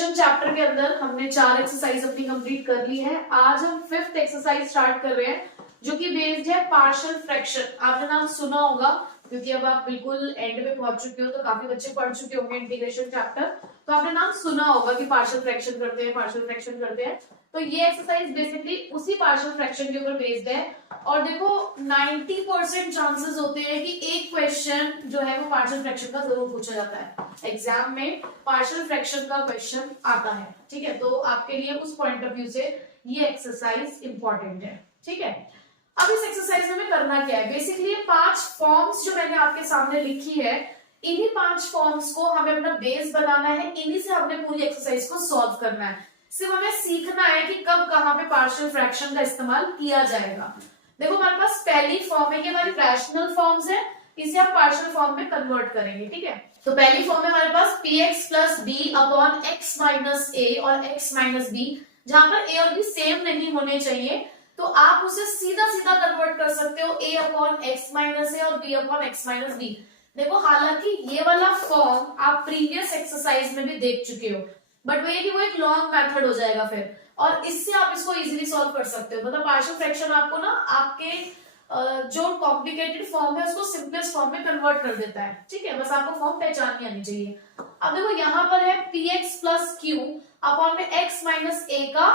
Integration chapter के अंदर हमने 4 एक्सरसाइज अपनी कंप्लीट कर ली है। आज हम 5th एक्सरसाइज स्टार्ट कर रहे हैं जो कि बेस्ड है पार्शियल फ्रैक्शन। आपने नाम सुना होगा क्योंकि अब आप बिल्कुल एंड में पहुंच चुके हो, तो काफी बच्चे पढ़ चुके होंगे इंटीग्रेशन चैप्टर, तो आपने नाम सुना होगा कि पार्शियल फ्रैक्शन करते हैं, पार्शियल फ्रैक्शन करते हैं। तो ये एक्सरसाइज बेसिकली उसी पार्शियल फ्रैक्शन के ऊपर बेस्ड है। और देखो 90% चांसेस होते हैं कि एक क्वेश्चन जो है वो पार्शियल फ्रैक्शन का जरूर पूछा जाता है एग्जाम में, पार्शियल फ्रैक्शन का क्वेश्चन आता है। ठीक है, तो आपके लिए उस पॉइंट ऑफ व्यू से ये एक्सरसाइज इंपॉर्टेंट है। ठीक है, अब इस एक्सरसाइज में हमें करना क्या है, बेसिकली ये 5 फॉर्म्स जो मैंने आपके सामने लिखी है, इन्हीं 5 फॉर्म्स को हमें अपना बेस बनाना है, इन्हीं से हमने पूरी एक्सरसाइज को सॉल्व करना है। सिर्फ हमें सीखना है कि कब कहां पे पार्शियल फ्रैक्शन का इस्तेमाल किया जाएगा। देखो हमारे पास पहली फॉर्म है, ये हमारी रैशनल फॉर्म्स है, इसे हम पार्शियल फॉर्म में कन्वर्ट करेंगे। ठीक है, तो पहली फॉर्म है हमारे पास px plus B upon X minus A और x माइनस बी, जहां पर a और b सेम नहीं होने चाहिए, तो आप उसे सीधा सीधा कन्वर्ट कर सकते हो a upon X minus A और b upon X minus B. देखो हालांकि ये वाला फॉर्म आप प्रीवियस एक्सरसाइज में भी देख चुके हो, बट वही कि वो एक लॉन्ग मेथड हो जाएगा फिर, और इससे आप इसको इजीली सॉल्व कर सकते हो। मतलब पार्शियल फ्रैक्शन आपको ना आपके जो कॉम्प्लिकेटेड फॉर्म है उसको सिंपलेस्ट फॉर्म में कन्वर्ट कर देता है। ठीक है, बस आपको फॉर्म पहचाननी आनी चाहिए। अब देखो यहाँ पर है px प्लस क्यू अपॉन में x माइनस ए का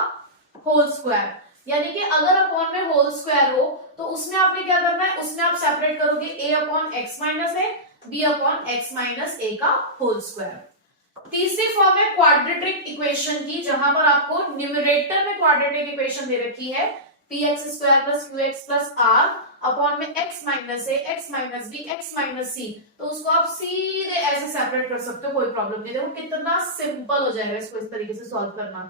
होल स्क्वायर, यानी कि अगर अपॉन में होल स्क्वायर हो तो उसमें आपने क्या करना है, उसमें आप सेपरेट करोगे a upon X minus A, b upon X minus A का होल स्क्वायर। तीसरी फॉर्म है क्वाड्रेटिक इक्वेशन की, जहां पर आपको न्यूमरेटर में क्वाड्रेटिक इक्वेशन दे रखी है px square plus qx plus r upon में x minus A, x minus B, x minus C, तो उसको आप सीधे ऐसे सेपरेट कर सकते हो, कोई प्रॉब्लम नहीं। देखो कितना सिंपल हो जाएगा इसको इस तरीके से सॉल्व करना।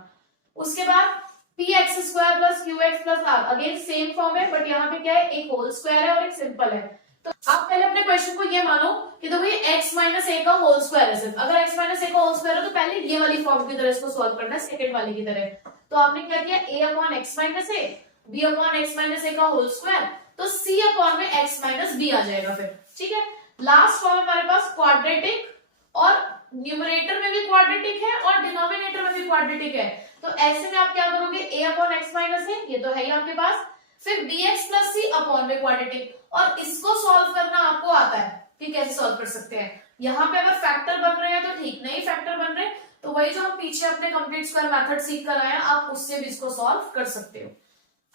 उसके बाद px square plus qx plus r, again same form है, बट यहाँ पे क्या है, एक होल स्क्वायर है और एक सिंपल है। तो आप पहले अपने क्वेश्चन को ये मानो कि देखो ये x माइनस ए का होल स्क्वायर है, सिर्फ अगर x माइनस ए का होल स्क्वायर है तो पहले ये वाली फॉर्म की तरह इसको सॉल्व करना है, सेकंड वाली की तरह। तो आपने क्या किया, a upon X minus A, b upon X minus A का होल स्क्वायर, तो c अपॉन में x माइनस b आ जाएगा फिर। ठीक है, लास्ट फॉर्म हमारे पास क्वाड्रेटिक, और न्यूमरेटर में भी क्वाड्रेटिक है और डिनोमिनेटर में भी क्वाड्रेटिक है, तो ऐसे में आप क्या करोगे, a अपॉन एक्स माइनस ए, ये तो है ही आपके पास, फिर bx प्लस c अपॉन में क्वाड्रेटिक, और इसको सॉल्व करना आपको आता है कि कैसे सॉल्व कर सकते हैं। यहाँ पे अगर फैक्टर बन रहे हैं तो ठीक, नहीं फैक्टर बन रहे तो वही जो हम पीछे अपने कंप्लीट स्क्वायर मेथड सीख कर आए हैं, आप उससे भी इसको सॉल्व कर सकते हो।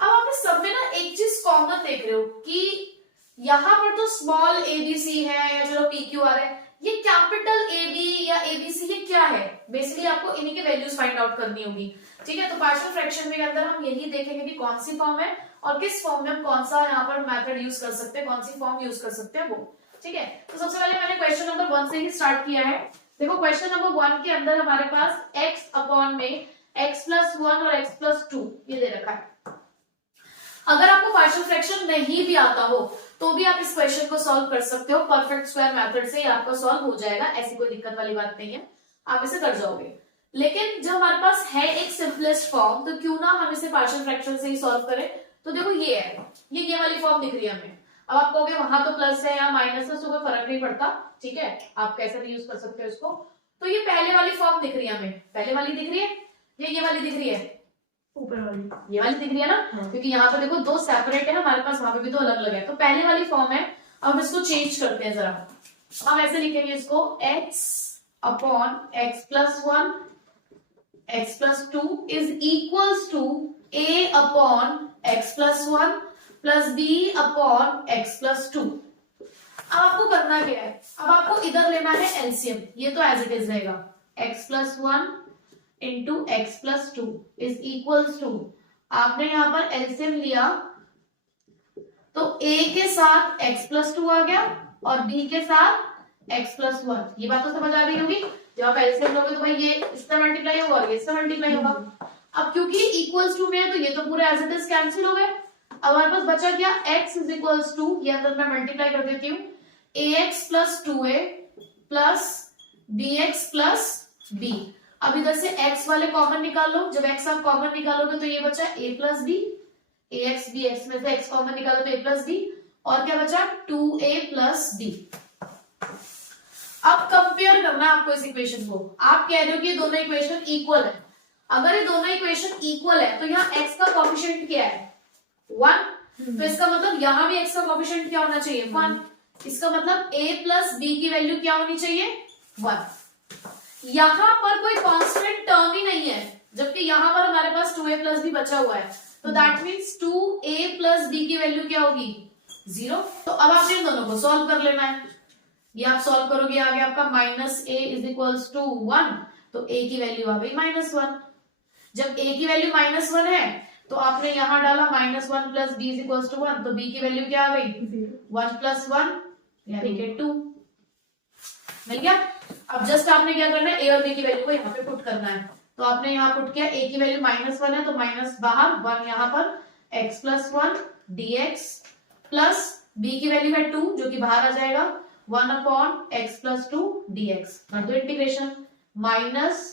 अब आप इस सब में ना एक चीज कॉमन देख रहे हो कि यहाँ पर तो स्मॉल abc है या चलो pqr है, ये कैपिटल AB या ABC ये क्या है, बेसिकली आपको इन्हीं के वैल्यूज फाइंड आउट करनी होगी। ठीक है, तो पार्शियल फ्रैक्शन के अंदर हम यही देखेंगे कि कौन सी फॉर्म है और किस फॉर्म में हम कौन सा यहाँ पर मेथड यूज कर सकते हैं, कौन सी फॉर्म यूज कर सकते हैं वो। ठीक है, तो सबसे पहले मैंने क्वेश्चन नंबर 1 से ही स्टार्ट किया है। देखो क्वेश्चन नंबर 1 के अंदर हमारे पास x अपॉन में x प्लस 1 और x प्लस 2 ये दे रखा है। अगर आपको पार्शियल फ्रैक्शन नहीं भी आता हो तो भी आप इस क्वेश्चन को सॉल्व कर सकते हो, परफेक्ट स्क्वायर मेथड से आपका सॉल्व हो जाएगा, ऐसी कोई दिक्कत वाली बात नहीं है, आप इसे कर जाओगे। लेकिन जब हमारे पास है एक सिंपलेस्ट फॉर्म, तो क्यों ना हम इसे पार्शियल फ्रैक्शन से ही सॉल्व करें। तो देखो ये है, ये वाली फॉर्म दिख रही है हमें। अब आप कहोगे वहां तो प्लस है या माइनस है, उसको कोई फर्क नहीं पड़ता। ठीक है, आप कैसे भी यूज कर सकते हो इसको। तो ये पहले वाली फॉर्म दिख रही है हमें, पहले वाली दिख रही है, ये वाली दिख रही है, ऊपर वाली ये वाली दिख रही है ना, क्योंकि यहाँ पर देखो दो सेपरेट है हमारे पास, वहां पे भी दो अलग अलग है। तो पहले वाली फॉर्म है, अब इसको चेंज करते हैं जरा, हम ऐसे लिखेंगे इसको x upon X plus 1 X plus 2 is equals to a upon X plus 1 plus b upon X plus 2। अब आपको करना क्या है, अब आपको इधर लेना है एलसीएम, ये तो एज इट इज रहेगा, x plus 1 into X plus 2 is equals to, आपने यहां पर एलसीएम लिया तो a के साथ x प्लस 2 आ गया और b के साथ x प्लस 1। ये बात तो समझ आ गई होगी, जब आप एलसीएम लोगे तो भाई ये इससे मल्टीप्लाई होगा और ये इससे मल्टीप्लाई होगा। अब क्योंकि इक्वल्स टू में है तो ये तो पूरा एज इट इज कैंसिल हो गए। अब हमारे पास बचा क्या, x इज इक्वल्स टू, ये अंदर मैं मल्टीप्लाई कर देती हूँ, ax plus 2a plus bx plus b। अब इधर से x वाले कॉमन निकाल लो, जब x आप कॉमन निकालोगे तो ये बचा a plus b, ax bx में से x कॉमन निकालो तो a प्लस b, और क्या बचा 2a प्लस b। अब कंपेयर करना है आपको इस इक्वेशन को। आप कह रहे हो कि ये दोनों इक्वेशन इक्वल है। अगर ये दोनों इक्वेशन इक्वल है तो यहाँ x का कोफिशिएंट क्या है 1, तो इसका मतलब यहाँ भी x का कोफिशिएंट क्या होना चाहिए 1। इसका मतलब a प्लस b की वैल्यू क्या होनी चाहिए 1। यहाँ पर कोई कांस्टेंट टर्म ही नहीं है, जबकि यहाँ पर हमारे पास 2a प्लस b बचा हुआ है, तो that means 2a plus b की वैल्यू क्या होगी 0। तो अब आप इन दोनों को सॉल्व कर लेना है। ये आप सॉल्व करोगे, आगे आपका minus a is equals to 1, तो a की वैल्यू आ गई -1। जब a की वैल्यू -1 है तो आपने यहां डाला -1 plus b is equals to 1, तो b की वैल्यू क्या आ गई 1 प्लस 1 यानी कि 2 मिल गया। अब जस्ट आपने क्या करना है, a और b की वैल्यू को यहाँ पे पुट करना है। तो आपने यहाँ पुट किया, a की वैल्यू -1 है तो माइनस बाहर 1 यहाँ पर x plus 1 dx plus b की वैल्यू है 2 जो कि बाहर आ जाएगा 1 अपॉन x प्लस 2 dx। कर दो इंटीग्रेशन। माइनस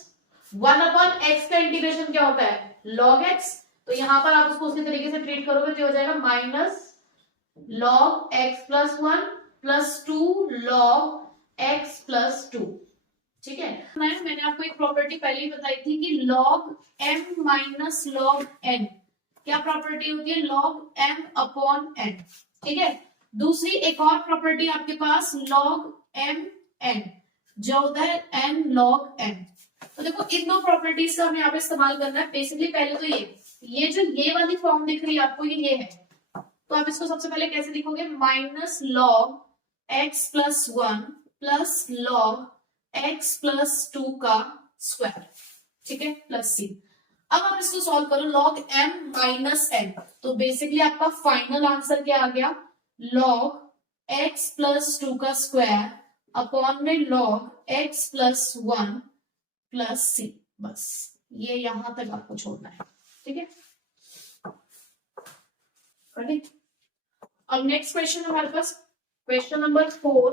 1 अपॉन x का इंटीग्रेशन क्या होता है log x, तो यहां पर आप उसको उसी तरीके से ट्रीट करोगे तो हो जाएगा minus log x plus 1 plus 2 log x plus 2। ठीक है, मैंने आपको एक प्रॉपर्टी पहले ही बताई थी कि log m minus log n क्या प्रॉपर्टी होती है log m अपॉन n। ठीक है, दूसरी एक और प्रॉपर्टी आपके पास log m n जो होता है n log n। तो देखो इन दो प्रॉपर्टीज का हमें यहाँ पे इस्तेमाल करना है। बेसिकली पहले तो ये जो ये वाली फॉर्म दिख रही है आपको ये है, तो आप इसको सबसे पहले कैसे लिखोगे minus log x plus 1 plus log x plus 2 का स्क्वायर। ठीक है, प्लस c। अब आप इसको सॉल्व करो log m माइनस n, तो बेसिकली आपका फाइनल आंसर क्या आ गया log x प्लस 2 का स्क्वायर अपॉन में log x plus 1 plus c। बस ये यहां तक आपको छोड़ना है। ठीक है, अब नेक्स्ट क्वेश्चन हमारे पास क्वेश्चन नंबर 4।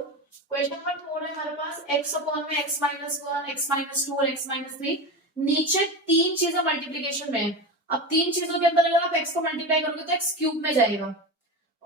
क्वेश्चन नंबर 4 है हमारे पास x अपॉन में x माइनस 1 x माइनस 2 और x माइनस 3। नीचे तीन चीजें मल्टीप्लीकेशन में है। अब तीन चीजों के अंदर अगर आप x को मल्टीप्लाई करोगे तो x क्यूब में जाएगा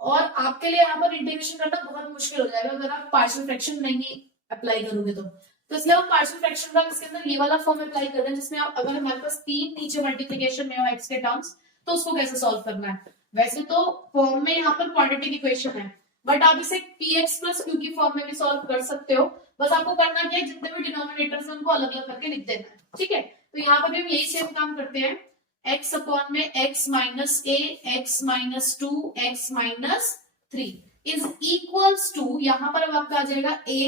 और आपके लिए यहाँ पर इंटीग्रेशन करना बहुत मुश्किल हो जाएगा अगर आप पार्शियल फ्रैक्शन नहीं अप्लाई करोगे तो इसलिए हम पार्शियल फ्रैक्शन का इसके अंदर ये वाला फॉर्म अप्लाई कर रहे हैं जिसमें आप अगर हमारे पास तीन नीचे मल्टीप्लीकेशन में हो x के टर्म्स तो उसको कैसे सॉल्व करना है। वैसे तो फॉर्म में यहाँ पर क्वाड्रेटिक इक्वेशन है, बट आप इसे px प्लस q की फॉर्म में भी सॉल्व कर सकते हो। बस आपको करना क्या है, जितने भी डिनोमिनेटर्स हैं उनको अलग अलग करके लिख देना है। ठीक है, तो यहाँ पर भी हम यही सेम काम करते हैं। x अपॉन में x minus a x minus 2 x minus 3 is equals to, यहाँ पर अब आपका आ जाएगा a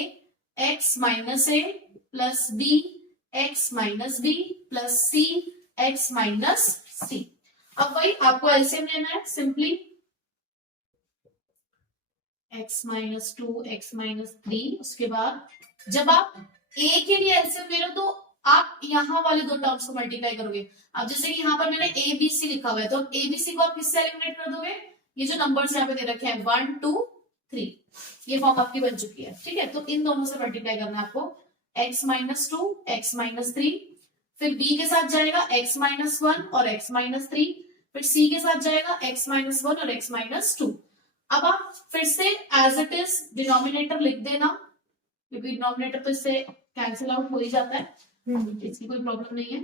x minus a plus b x minus b plus c x minus c। अब वही आपको एलसीएम लेना है, simply x minus 2 x minus 3। उसके बाद जब आप a के लिए एलसीएम ले रहे हो तो आप यहाँ वाले दो टर्म्स को मल्टीप्लाई करोगे। अब जैसे कि यहाँ पर मैंने a b c लिखा हुआ है, तो अब a b c को आप किससे एलिमिनेट कर दोगे, ये जो नंबर्स यहाँ पे दे रखे हैं 1 2 3, ये फॉर्म आपकी बन चुकी है। ठीक है, तो इन दोनों से मल्टीप्लाई करना है आपको, x माइनस 2 x माइनस 3, फिर b के साथ जाएगा x माइनस 1 और x माइनस 3, फिर c के साथ जाएगा x माइनस 1 और x माइनस 2। अब आप फिर से एज इट इज डिनोमिनेटर लिख देना, क्योंकि डिनोमिनेटर तो इससे कैंसिल आउट हो ही जाता है, इसकी कोई प्रॉब्लम नहीं है।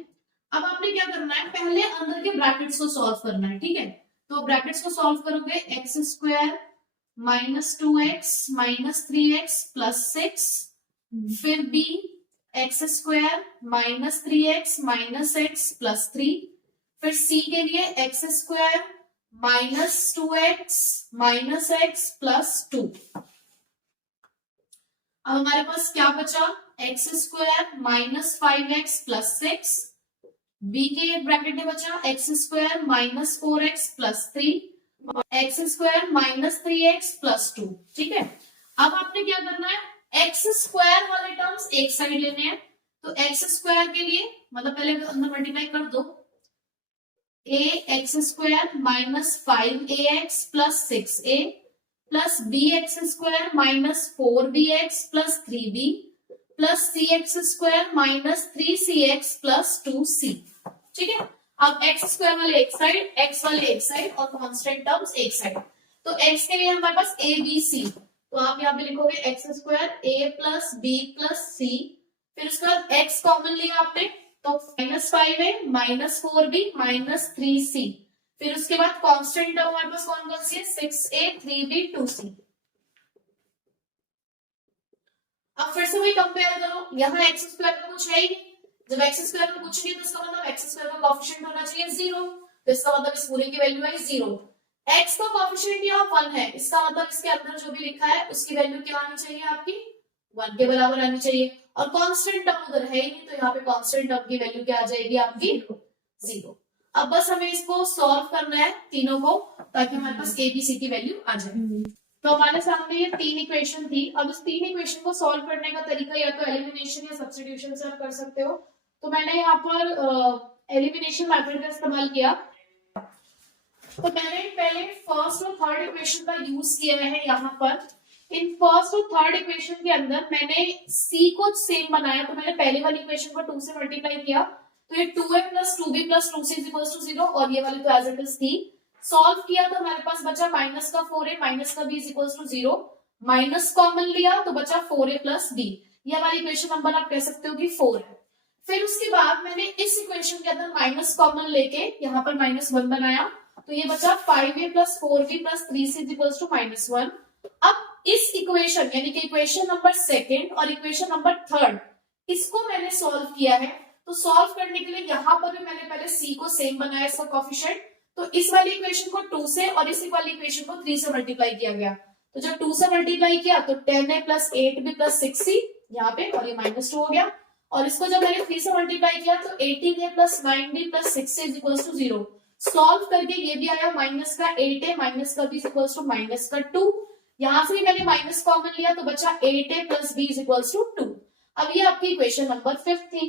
अब आपने क्या करना है, पहले अंदर के ब्रैकेट्स को सॉल्व करना है। ठीक है, तो ब्रैकेट्स को सॉल्व करोगे x square minus 2x minus 3x plus 6, फिर b x square minus 3x minus x plus 3, फिर c के लिए x square minus 2x minus x plus 2। अब हमारे पास क्या बचा, x square minus 5x plus 6, b के ब्रैकेट में बचा x square minus 4x plus 3 और x square minus 3x plus 2। ठीक है, अब आपने क्या करना है, एक्स स्क्वायर वाले टर्म्स एक साइड लेने हैं। तो एक्स स्क्वायर के लिए मतलब पहले अंदर मल्टीप्लाई कर दो, a x square minus 5ax plus 6a plus b x square minus 4bx plus 3b plus c x square minus 3cx plus 2c। ठीक है, अब एक्स स्क्वायर वाले एक साइड, एक्स वाले एक साइड और कांस्टेंट टर्म्स एक साइड। तो एक्स के लिए हमारे पास a b c, तो आप यहाँ पे लिखोगे एक्स स्क्वायर ए प्लस बी प्लस सी, फिर उसके बाद एक्स कॉमन लिया आपने तो -5a -4b -3c, फिर उसके बाद कांस्टेंट टर्म हमारे पास कौन कौन सी है 6a 3b 2c। अब फिर से वही कंपेयर करो, यहाँ एक्स स्क्वायर में कुछ है ही नहीं, जब एक्स स्क्वायर में कुछ नहीं तो इसका मतलब एक्स स्क्वायर का कोएफिशिएंट होना चाहिए 0, तो इसका मतलब इस पूरे की वैल्यू है 0। एक्स का कोएफिशिएंट यहाँ 1 है, इसका मतलब इसके अंदर जो भी लिखा है उसकी वैल्यू क्या आनी चाहिए आपकी 1 के बराबर आनी चाहिए, और कांस्टेंट टर्म उधर है ही नहीं तो यहाँ पे कांस्टेंट टर्म की वैल्यू क्या आ जाएगी आपकी 0। अब बस हमें इसको सॉल्व करना है तीनों को, ताकि हमारे पास ए बी सी की वैल्यू आ जाए। तो हमारे सामने ये 3 इक्वेशन थी, अब इस 3 इक्वेशन को सॉल्व करने का तरीका या तो एलिमिनेशन या सब्स्टिट्यूशन से आप कर सकते हो। तो मैंने यहाँ पर एलिमिनेशन मेथड का इस्तेमाल किया। तो मैंने पहले फर्स्ट और थर्ड इक्वेशन का यूज किया है यहाँ पर। इन फर्स्ट और थर्ड इक्वेशन के अंदर मैंने c को सेम बनाया, तो मैंने पहले वाली इक्वेशन को 2 से मल्टीप्लाई किया, तो ये 2a plus 2b plus 2c is equals to 0, और ये वाली तो एज इट इज थी। सॉल्व किया तो हमारे पास बचा माइनस का 4a माइनस का b is equals to 0, minus common लिया तो बचा 4a प्लस b, ये हमारी इक्वेशन नंबर आप कह सकते हो कि 4 है। फिर उसके बाद मैंने इस इक्वेशन के अंदर माइनस कॉमन लेके यहाँ पर -1 बनाया, तो ये बचा 5a plus 4b plus 3c is equals to -1। अब इस इक्वेशन यानी कि इक्वेशन नंबर सेकंड और इक्वेशन नंबर थर्ड, इसको मैंने सॉल्व किया है। तो सॉल्व करने के लिए यहाँ पर भी मैंने पहले c को सेम बनाया इसका कोएफिशिएंट, तो इस वाली इक्वेशन को 2 से और इस वाली इक्वेशन को 3 से मल्टीप्लाई किया गया। तो जब 2 से मल्टीप्लाई किया तो 10a plus 8b plus 6c यहाँ पे, और ये -2 हो गया, और इसको जब मैंने 3 से मल्टीप्लाई किया तो 18a plus 9b plus 6c is equals to 0। Solve करके ये भी आया माइनस का 8a माइनस का b is equals to minus का 2, यहां से मैंने माइनस कॉमन लिया तो बचा 8a plus b is equals to 2। अब ये आपकी इक्वेशन नंबर 5 थी।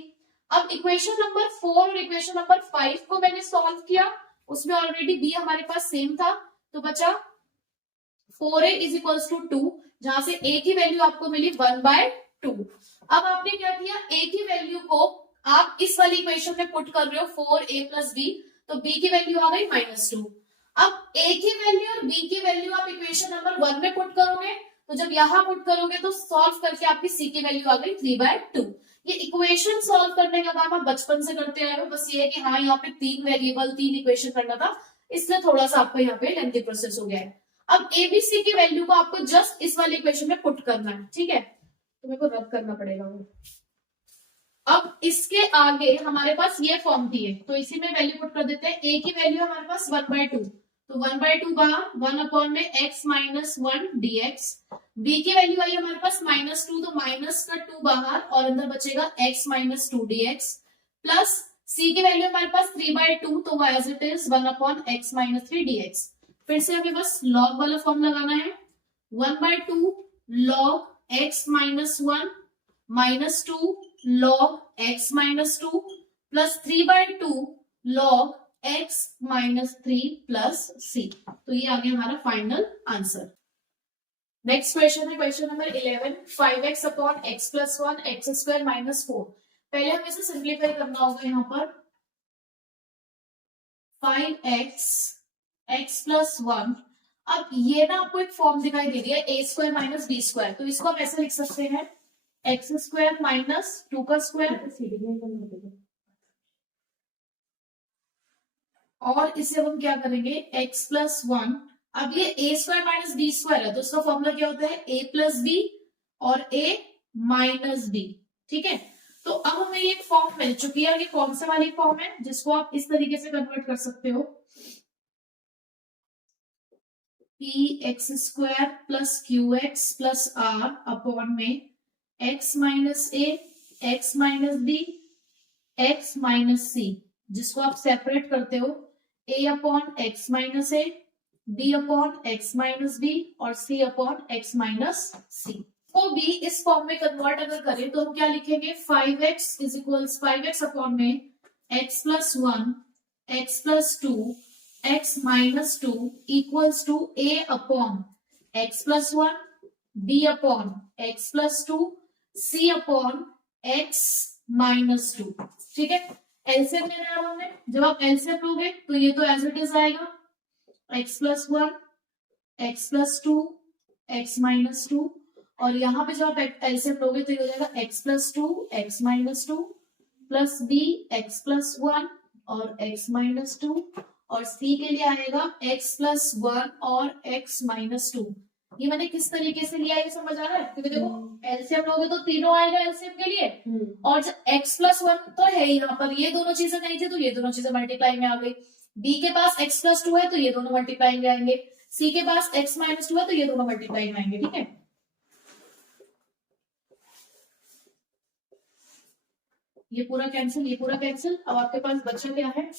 अब इक्वेशन नंबर 4 और इक्वेशन नंबर 5 को मैंने सॉल्व किया, उसमें ऑलरेडी b हमारे पास सेम था, तो बचा 4a इज इक्वल्स टू 2, जहां से a की वैल्यू आपको मिली 1/2। अब आपने क्या किया, a की वैल्यू को आप इस वाली इक्वेशन में पुट कर रहे हो 4a प्लस b, तो b की वैल्यू आ गई -2। अब a की वैल्यू और b की वैल्यू आप इक्वेशन नंबर 1 में पुट करोगे, तो जब यहां पुट करोगे तो सॉल्व करके आपकी c की वैल्यू आ गई 3/2। ये इक्वेशन सॉल्व करने का काम आप बचपन से करते आए हो, बस ये है कि हाँ यहाँ पे 3 वेरिएबल 3 इक्वेशन करना था, इसलिए थोड़ा सा आपको यहाँ पे लेंथी प्रोसेस हो गया है। अब एबीसी की वैल्यू को आपको जस्ट इस वाले इक्वेशन में पुट करना है, ठीक है, तो मेरे को रब करना पड़ेगा वो। अब इसके आगे हमारे पास ये फॉर्म थी है, तो इसी में वैल्यू पुट कर देते हैं। a की वैल्यू हमारे पास 1/2, तो 1/2 बाहर 1 अपॉन में x माइनस 1 dx। b की वैल्यू आई हमारे पास -2, तो माइनस का 2 बाहर और अंदर बचेगा x minus 2 dx, plus c की वैल्यू हमारे पास 3/2, तो as it is 1 upon x minus 3 dx। फिर से हमें बस लॉग वाला फॉर्म लगाना है, 1/2 log x minus 1 minus 2 log x minus 2 plus 3/2 log x minus 3 plus c। तो ये आ गया हमारा फाइनल आंसर। नेक्स्ट क्वेश्चन है question number 11, 5x upon x plus 1 x square minus 4। पहले हमें इसे सिंप्लीफाई करना होगा, यहाँ पर 5x x प्लस 1। अब ये ना आपको एक फॉर्म दिखाई दे रही है a square minus b square, तो इसको हम ऐसे लिख सकते हैं एक्स स्क्वायर माइनस 2 का स्क्वायर, और इसे हम क्या करेंगे x प्लस 1। अब ये a square minus B square है, तो इसका फॉर्मूला क्या होता है a प्लस बी और a माइनस बी, ठीक है। तो अब हमें ये फॉर्म मिल चुकी है, ये कौन सा वाली फॉर्म है जिसको आप इस तरीके से कन्वर्ट कर सकते हो, p X square plus Q X plus R upon में x minus A X minus B x minus C, जिसको आप सेपरेट करते हो a upon X minus A, b upon X minus B और c upon X minus C. को भी इस form में कन्वर्ट अगर करें तो हम क्या लिखेंगे 5x is equals 5x upon में x plus 1 x plus 2 x minus 2 equals to a upon x plus 1 b upon x plus 2 c upon x minus 2, ठीक है। एलसीएम लेना है हमने, जब आप एलसीएम लोगे तो ये तो एज इट इज आएगा x plus 1 x plus 2 x minus two, और यहाँ पे जब आप एलसीएम लोगे तो ये हो जाएगा x plus two, X minus two, plus B X plus one और x माइनस टू, और c के लिए आएगा x प्लस वन और x माइनस टू। ये मैंने किस तरीके से लिया ये समझ आ रहा है, क्योंकि देखो एलसीएम लोगे तो तीनों आएगा एलसीएम के लिए, और जब x प्लस वन तो है यहाँ पर, ये दोनों चीजें नहीं थी तो ये दोनों चीजें मल्टीप्लाई में आ गई। b के पास x प्लस टू है तो ये दोनों मल्टीप्लाई में आएंगे, c के पास x माइनस टू है तो ये दोनों मल्टीप्लाई में आएंगे। ठीक है, ये पूरा कैंसिल, ये पूरा कैंसिल। अब आपके पास बचा क्या है,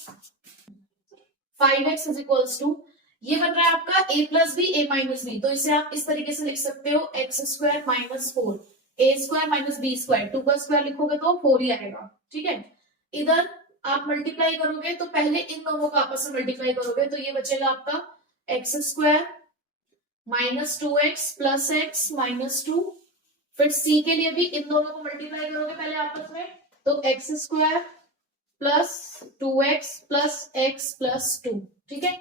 5x इज इक्वल्स टू, ये बन रहा है आपका a plus B A minus B, तो इसे आप इस तरीके से लिख सकते हो X square minus four A square minus B square, two का स्क्वायर लिखोगे तो 4 ही आएगा। ठीक है, इधर आप मल्टीप्लाई करोगे तो पहले इन दोनों का आपस में मल्टीप्लाई करोगे तो ये बचेगा आपका x square minus two x plus x minus to, फिर c के लिए भी इन दोनों को मल्टीप्लाई करोगे पहले आपस में, तो x square plus two x plus x plus to. ठीक है,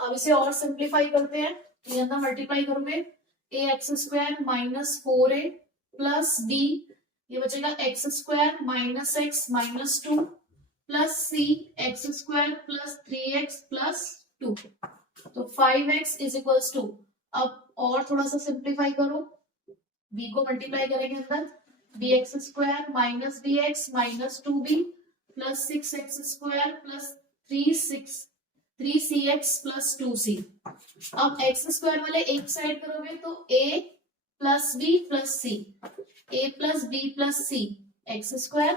अब इसे और सिंप्लीफाई करते हैं, ये अंदर मल्टीप्लाई करोगे A X square minus four A plus B, ये बचेगा X square minus X minus two plus C x square plus three X plus two, तो 5x इज इक्वल्स टू। अब और थोड़ा सा सिंप्लीफाई करो, b को मल्टीप्लाई करेंगे अंदर, B x square minus B x minus two B plus six x square plus three C x plus two C. अब एक्स स्क्वायर वाले एक साइड करोगे तो a plus B plus C, A plus B plus C x square,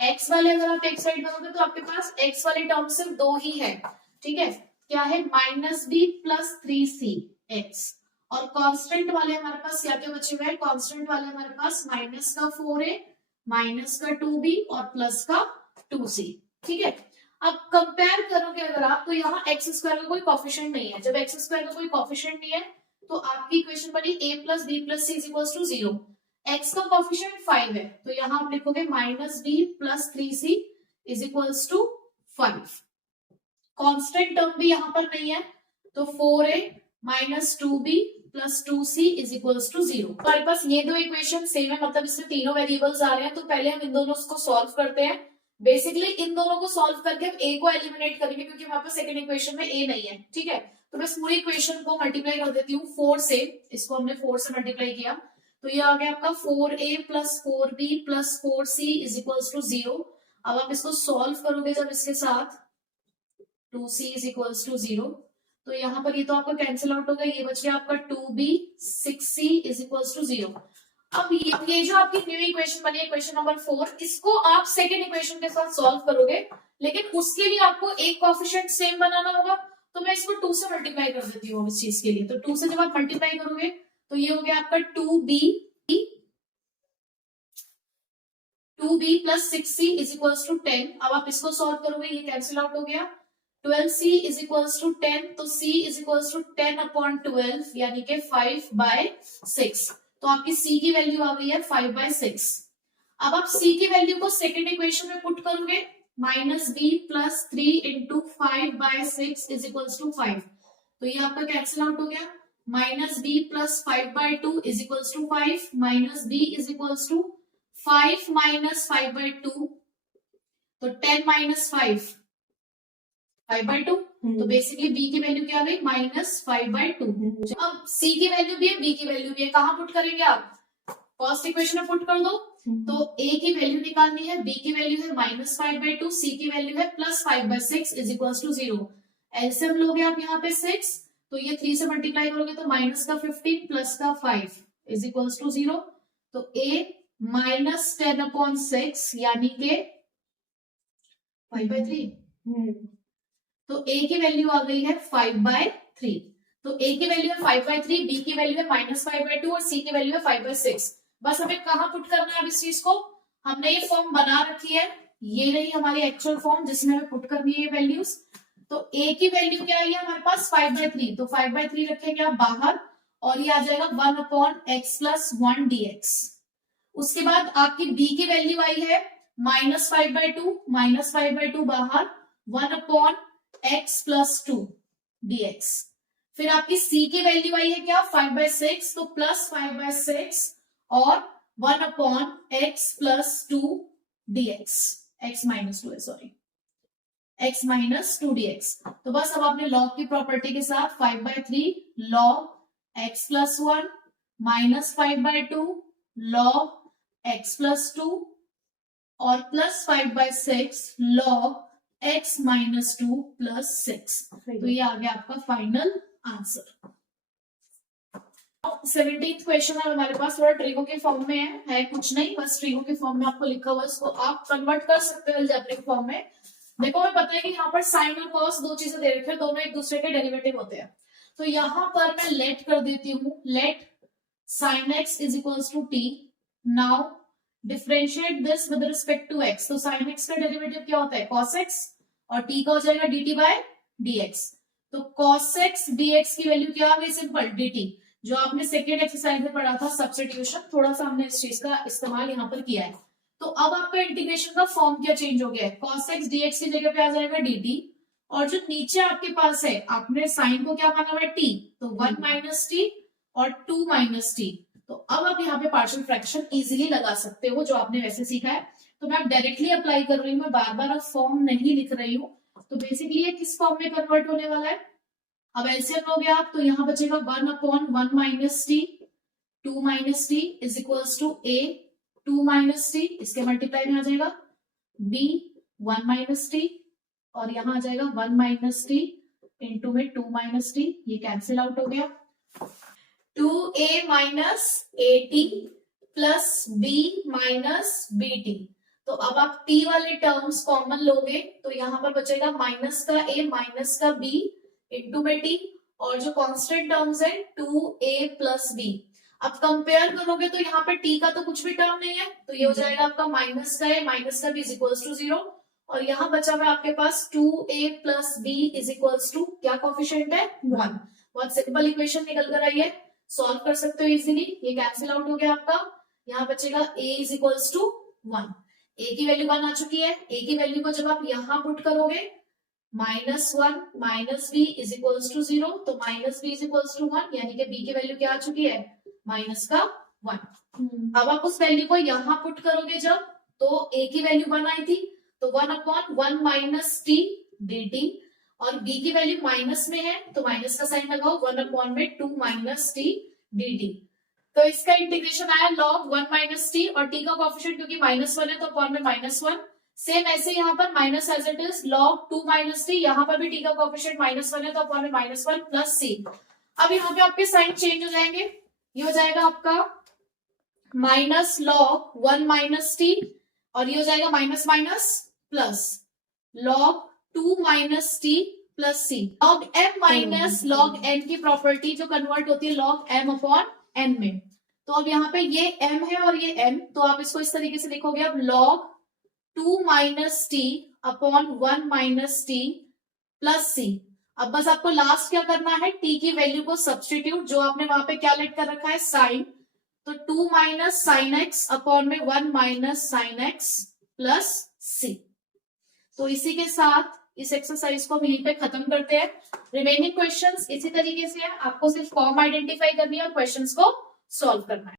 x वाले अगर आप एक side करोगे तो आपके पास x वाले टर्म सिर्फ दो ही है। ठीक है, क्या है, minus B plus three C X, और कांस्टेंट वाले हमारे पास क्या क्या बचे हुए हैं, कांस्टेंट वाले हमारे पास माइनस का फोर ए माइनस का टू बी और प्लस का टू सी। ठीक है, अब कंपेयर करोगे अगर आप, तो यहाँ एक्स स्क्वायर का कोई कॉफिशिएंट नहीं है, जब एक्स स्क्वायर का कोई कॉफिशिएंट नहीं है तो आपकी इक्वेशन बनी a plus B plus C is equals to zero. X का कॉफिशिएंट 5 है तो यहाँ आप लिखोगे minus B plus three C is equals to 5। Constant term भी यहाँ पर नहीं है तो 4a minus two B plus two C is equals to zero. हमारे पास ये दो इक्वेशन सेम है, मतलब इसमें तीनों वेरिएबल्स आ रहे हैं, तो पहले हम इन दोनों को सॉल्व करते हैं। बेसिकली इन दोनों को सॉल्व करके हम a को एलिमिनेट करेंगे क्योंकि हमारे पास सेकंड इक्वेशन में a नहीं है। ठीक है, तो मैं पूरी इक्वेशन को मल्टीप्लाई कर देती हूँ 4 से, इसको हमने 4 से मल्टीप्लाई किया तो ये आ गया आपका 4a plus 4b plus 4c is equals to zero. अब आप इसको सॉल्व करोगे जब इसके साथ 2c is equals to zero, तो यहाँ पर ये तो आपका कैंसिल आउट होगा, ये बच गया आपका 2b 6c is equals to zero. अब ये जो आपकी न्यू इक्वेशन बनी है इक्वेशन नंबर 4, इसको आप सेकेंड इक्वेशन के साथ सॉल्व करोगे, लेकिन उसके लिए आपको एक कोएफिशिएंट सेम बनाना होगा, तो मैं इसको 2 से मल्टीप्लाई कर देती हूँ इस चीज के लिए। तो 2 से जब आप मल्टीप्लाई करोगे तो ये हो गया आपका 2b plus 6c is equals to 10। अब आप इसको सॉल्व करोगे, ये कैंसिल आउट हो गया, 12c इज इक्वल्स टू 10, तो c is equals to 10 upon 12 यानी कि 5/6, तो आपकी c की वैल्यू आ गई है 5/6। अब आप c की वैल्यू को सेकेंड इक्वेशन में पुट करोगे, minus B plus 3 into 5/6 is equals to 5, तो ये आपका कैंसिल आउट हो गया, minus B plus 5/2 is equals to 5, minus B is equals to 5 minus 5/2, तो 10 माइनस 5/2, तो बेसिकली b की वैल्यू क्या आ गई, माइनस 5/2। अब c की वैल्यू भी है, b की वैल्यू भी है, कहां पुट करेंगे आप, फर्स्ट इक्वेशन में पुट कर दो, तो a की वैल्यू निकालनी है, b की वैल्यू है माइनस 5/2, c की वैल्यू है plus 5/6 is equals to zero. LCM लोगे आप यहाँ पे 6, तो ये 3 से मल्टीप्लाई करोगे तो माइनस का 15 प्लस का 5 इज इक्वल्स टू जीरो, तो a माइनस 10 अपॉन 6 यानी के 5/3, तो a की वैल्यू आ गई है 5/3, तो a की वैल्यू है 5/3, b की वैल्यू है माइनस 5/2 और c की वैल्यू है 5/6। बस हमें कहाँ पुट करना है अब इस चीज को, हमने ये फॉर्म बना रखी है, ये रही हमारी एक्चुअल फॉर्म जिसमें हमें पुट करनी है ये वैल्यूज। तो a की वैल्यू क्या आई है हमारे पास 5/3, तो 5/3 रखेंगे आप बाहर और ये आ जाएगा 1 अपॉन एक्स प्लस 1 dx। उसके बाद आपकी b की वैल्यू आई है माइनस 5/2 बाहर 1 अपॉन x प्लस 2 dx। फिर आपकी c की वैल्यू आई है क्या 5/6, तो +5/6 और 1/x + 2 dx, x - 2 है सॉरी, x - 2 dx। तो बस अब आपने log की प्रॉपर्टी के साथ 5/3 log x + 1 -5/2 log x + 2 और +5/6 log x - 2 + 6। तो ये आ गया आपका फाइनल आंसर। 17th क्वेश्चन है हमारे पास, थोड़ा ट्रिगो के फॉर्म में है कुछ नहीं, बस ट्रिगो के फॉर्म में आपको लिखा हुआ है, इसको आप कन्वर्ट कर सकते हो अलजेब्रिक फॉर्म में। देखो हमें पता है कि यहाँ पर साइन और कॉस दो चीजें दे रखी है, दोनों एक दूसरे के डेरिवेटिव होते हैं। तो यहाँ पर मैं लेट कर देती हूँ, let sin x = t। Now differentiate this with respect to x। तो sin x का डेरिवेटिव क्या होता है cos x, और t का हो जाएगा dt/dx। तो cos x dx की वैल्यू क्या आ गई, सिंपल dt, जो आपने सेकेंड एक्सरसाइज में पढ़ा था सब्स्टिट्यूशन, थोड़ा सा हमने इस चीज का इस्तेमाल यहाँ पर किया है। तो अब आपका इंटीग्रेशन का फॉर्म क्या चेंज हो गया है, cos x dx की जगह पे आ जाएगा dt, और जो नीचे आपके पास है आपने साइन को क्या माना हुआ है t, तो 1 - t और 2 - t। तो अब आप यहाँ पे पार्शियल फ्रैक्शन इजीली लगा सकते हो, जो आपने वैसे सीखा है। तो मैं डायरेक्टली अप्लाई कर रही हूँ, मैं बार बार अब फॉर्म नहीं लिख रही हूँ। तो बेसिकली ये किस फॉर्म में कन्वर्ट होने वाला है, अब एलसीएम लोगे आप तो यहाँ बचेगा 1/1 - t 2 - t = a 2 - t, इसके मल्टीप्लाई में आ जाएगा b 1 - t, और यहाँ आ जाएगा 1 - t इंटू में 2 - t, ये कैंसिल आउट हो गया। 2a - at plus b - bt। तो अब आप t वाले टर्म्स कॉमन लोगे तो यहाँ पर बचेगा माइनस का a माइनस का b इंटू में t, और जो कांस्टेंट टर्म्स है 2a + b। अब कंपेयर करोगे तो यहाँ पे t का तो कुछ भी टर्म नहीं है, तो ये हो जाएगा आपका माइनस का a माइनस का b = 0, और यहाँ बचा हुआ आपके पास 2a + b = क्या कोफिशिएंट है 1। बहुत सिंपल इक्वेशन निकल कर आई है, सॉल्व कर सकते हो इजीली। ये कैंसिल आउट हो गया आपका, यहाँ बचेगा a = 1। a की वैल्यू 1 आ चुकी है, a की वैल्यू को जब आप यहाँ पुट करोगे -1 - b = 0, तो -b = 1, यानी कि b की वैल्यू क्या आ चुकी है -1। अब आप उस वैल्यू को यहाँ पुट करोगे जब, तो a की वैल्यू 1 आई थी, तो 1/1 - t dt, और b की वैल्यू माइनस में है तो माइनस का साइन लगाओ, 1/2 - t dt। तो इसका इंटीग्रेशन आया log 1 - t, और t का कोएफिशिएंट क्योंकि -1 है तो अपॉन में -1। सेम ऐसे यहाँ पर minus as it is log 2 - t, यहाँ पर भी t का कोएफिशिएंट -1 है तो अपॉन में -1 प्लस c। अब यहाँ पे आपके साइन चेंज हो जाएंगे, ये हो जाएगा आपका -log 1 - t, और ये हो जाएगा minus minus plus log 2 - t plus c। log m minus log n की प्रॉपर्टी जो कन्वर्ट होती है log m/n में। तो अब यहाँ पे ये m है और ये n, तो आप इसको इस तरीके से लिखोगे, अब log 2 - t upon 1 - t plus c। अब बस आपको लास्ट क्या करना है, t की वैल्यू को सब्स्टिट्यूट, जो आपने वहां पे क्या लेट कर रखा है साइन, तो 2 - sin x अपॉन में 1 - sin x प्लस c। तो इसी के साथ इस एक्सरसाइज को हम यहीं पे खत्म करते हैं। रिमेनिंग क्वेश्चंस इसी तरीके से है, आपको सिर्फ फॉर्म आइडेंटिफाई करनी है और क्वेश्चंस को सॉल्व करना है।